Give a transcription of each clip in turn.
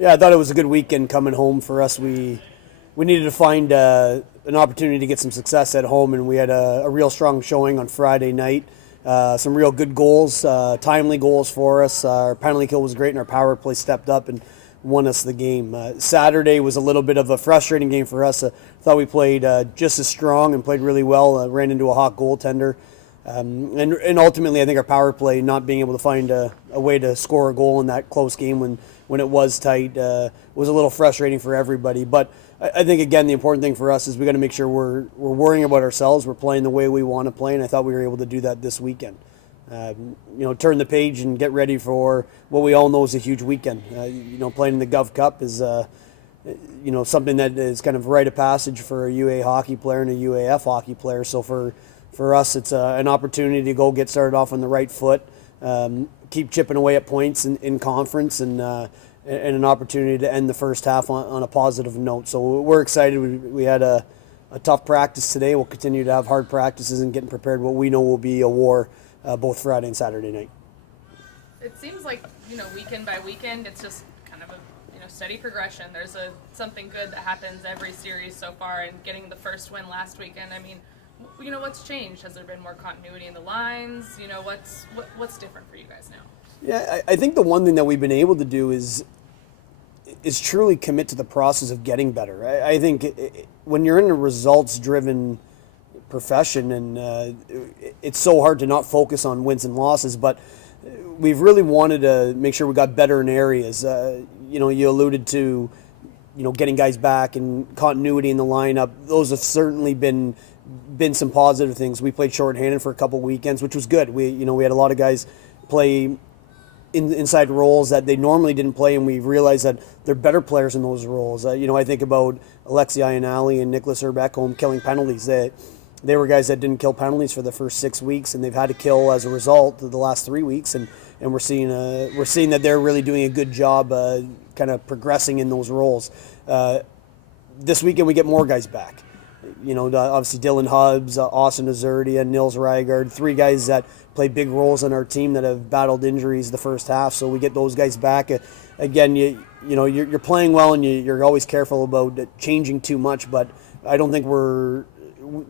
Yeah, I thought it was a good weekend coming home for us. We needed to find an opportunity to get some success at home, and we had a real strong showing on Friday night. Some real good goals, timely goals for us. Our penalty kill was great, and our power play stepped up and won us the game. Saturday was a little bit of a frustrating game for us. Thought we played just as strong and played really well. Ran into a hot goaltender. And ultimately, I think our power play, not being able to find a way to score a goal in that close game when it was tight, was a little frustrating for everybody. But I think, again, the important thing for us is we got to make sure we're worrying about ourselves. We're playing the way we want to play, and I thought we were able to do that this weekend. Turn the page and get ready for what we all know is a huge weekend. Playing in the Gov Cup is something that is kind of rite of passage for a UA hockey player and a UAF hockey player. So for us, it's an opportunity to go get started off on the right foot, keep chipping away at points in conference, and an opportunity to end the first half on a positive note. So we're excited. We had a tough practice today. We'll continue to have hard practices and getting prepared what we know will be a war both Friday and Saturday night. It seems like, weekend by weekend, it's just kind of a steady progression. There's something good that happens every series so far, and getting the first win last weekend. I mean, what's changed? Has there been more continuity in the lines? What's different for you guys now? Yeah, I think the one thing that we've been able to do is truly commit to the process of getting better. I think when you're in a results-driven profession, and it's so hard to not focus on wins and losses, but we've really wanted to make sure we got better in areas. You alluded to, getting guys back and continuity in the lineup. Those have certainly been some positive things. We played shorthanded for a couple weekends, which was good. We had a lot of guys play inside roles that they normally didn't play, and we realized that they're better players in those roles. I think about Alexei Ainali and Nicholas Urbekholm killing penalties. They were guys that didn't kill penalties for the first 6 weeks, and they've had to kill as a result of the last 3 weeks. And we're seeing that they're really doing a good job, kind of progressing in those roles. This weekend we get more guys back. Obviously Dylan Hubbs, Austin Azurdia, Nils Rygaard, 3 guys that play big roles on our team that have battled injuries the first half. So we get those guys back. Again, you're playing well, and you're always careful about changing too much. But I don't think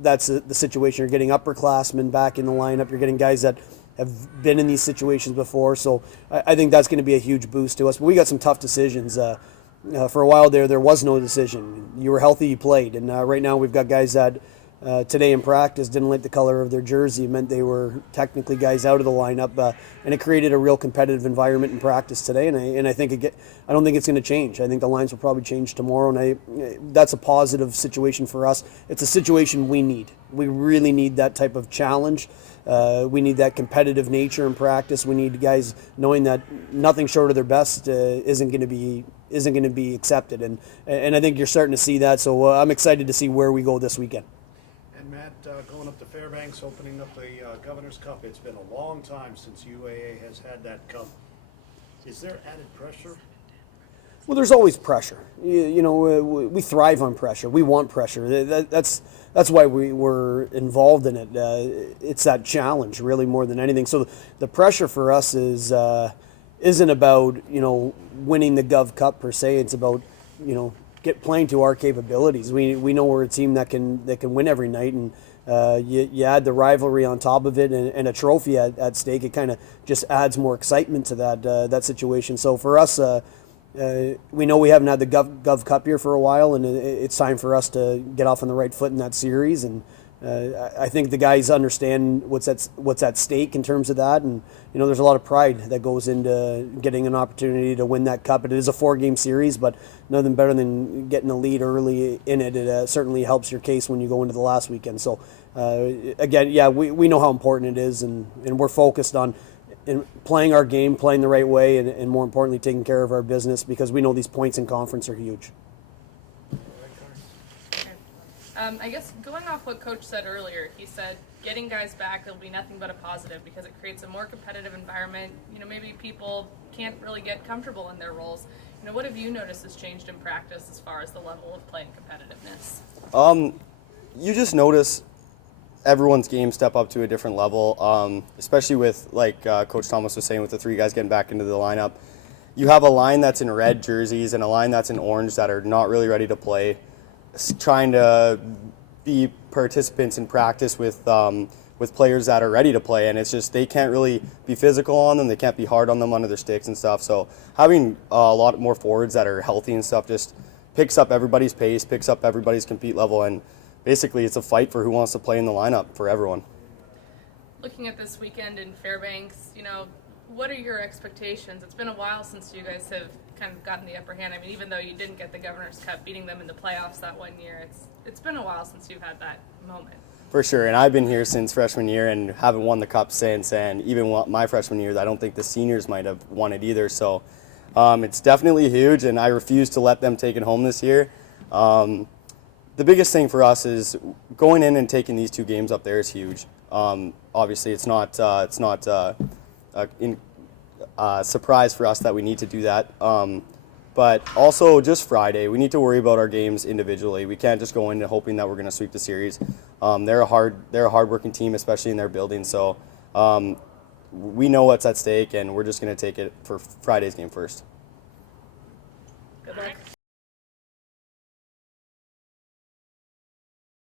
that's the situation. You're getting upperclassmen back in the lineup. You're getting guys that have been in these situations before. So I think that's going to be a huge boost to us. But we got some tough decisions. For a while there was no decision. You were healthy, you played. And right now we've got guys that today in practice didn't like the color of their jersey. It meant they were technically guys out of the lineup. And it created a real competitive environment in practice today. And I think I don't think it's going to change. I think the lines will probably change tomorrow. And that's a positive situation for us. It's a situation we need. We really need that type of challenge. We need that competitive nature in practice. We need guys knowing that nothing short of their best isn't going to be accepted, and I think you're starting to see that. So I'm excited to see where we go this weekend. And Matt, going up to Fairbanks, opening up the Governor's Cup, it's been a long time since UAA has had that cup. Is there added pressure? Well, there's always pressure. We thrive on pressure. We want pressure. That's why we were involved in it. It's that challenge, really, more than anything. So the pressure for us isn't about winning the Gov Cup per se. It's about playing to our capabilities. We know we're a team that can win every night, and you add the rivalry on top of it, and a trophy at stake. It kind of just adds more excitement to that situation. So for us, we know we haven't had the Gov Cup here for a while, and it's time for us to get off on the right foot in that series. And I think the guys understand what's at stake in terms of that, and there's a lot of pride that goes into getting an opportunity to win that cup. It is a 4-game series, but nothing better than getting a lead early in it. It certainly helps your case when you go into the last weekend. So again, yeah, we know how important it is, and we're focused on playing our game, playing the right way, and more importantly, taking care of our business, because we know these points in conference are huge. I guess going off what Coach said earlier, he said getting guys back will be nothing but a positive because it creates a more competitive environment. Maybe people can't really get comfortable in their roles. What have you noticed has changed in practice as far as the level of play and competitiveness? You just notice everyone's game step up to a different level, especially with, like Coach Thomas was saying, with the 3 guys getting back into the lineup. you have a line that's in red jerseys and a line that's in orange that are not really ready to play, trying to be participants in practice with players that are ready to play, and it's just they can't really be physical on them. They can't be hard on them under their sticks and stuff. So having a lot more forwards that are healthy and stuff just picks up everybody's pace, picks up everybody's compete level, and basically it's a fight for who wants to play in the lineup for everyone. Looking at this weekend in Fairbanks, what are your expectations? It's been a while since you guys have kind of gotten the upper hand. I mean, even though you didn't get the Governor's Cup, beating them in the playoffs that one year, it's been a while since you've had that moment. For sure, and I've been here since freshman year and haven't won the cup since, and even my freshman year, I don't think the seniors might have won it either, so it's definitely huge, and I refuse to let them take it home this year. The biggest thing for us is going in and taking these 2 games up there is huge. Obviously, it's not a surprise for us that we need to do that. But also just Friday, we need to worry about our games individually. We can't just go in and hoping that we're going to sweep the series. They're a hard-working team, especially in their building. So we know what's at stake, and we're just going to take it for Friday's game first. Good luck.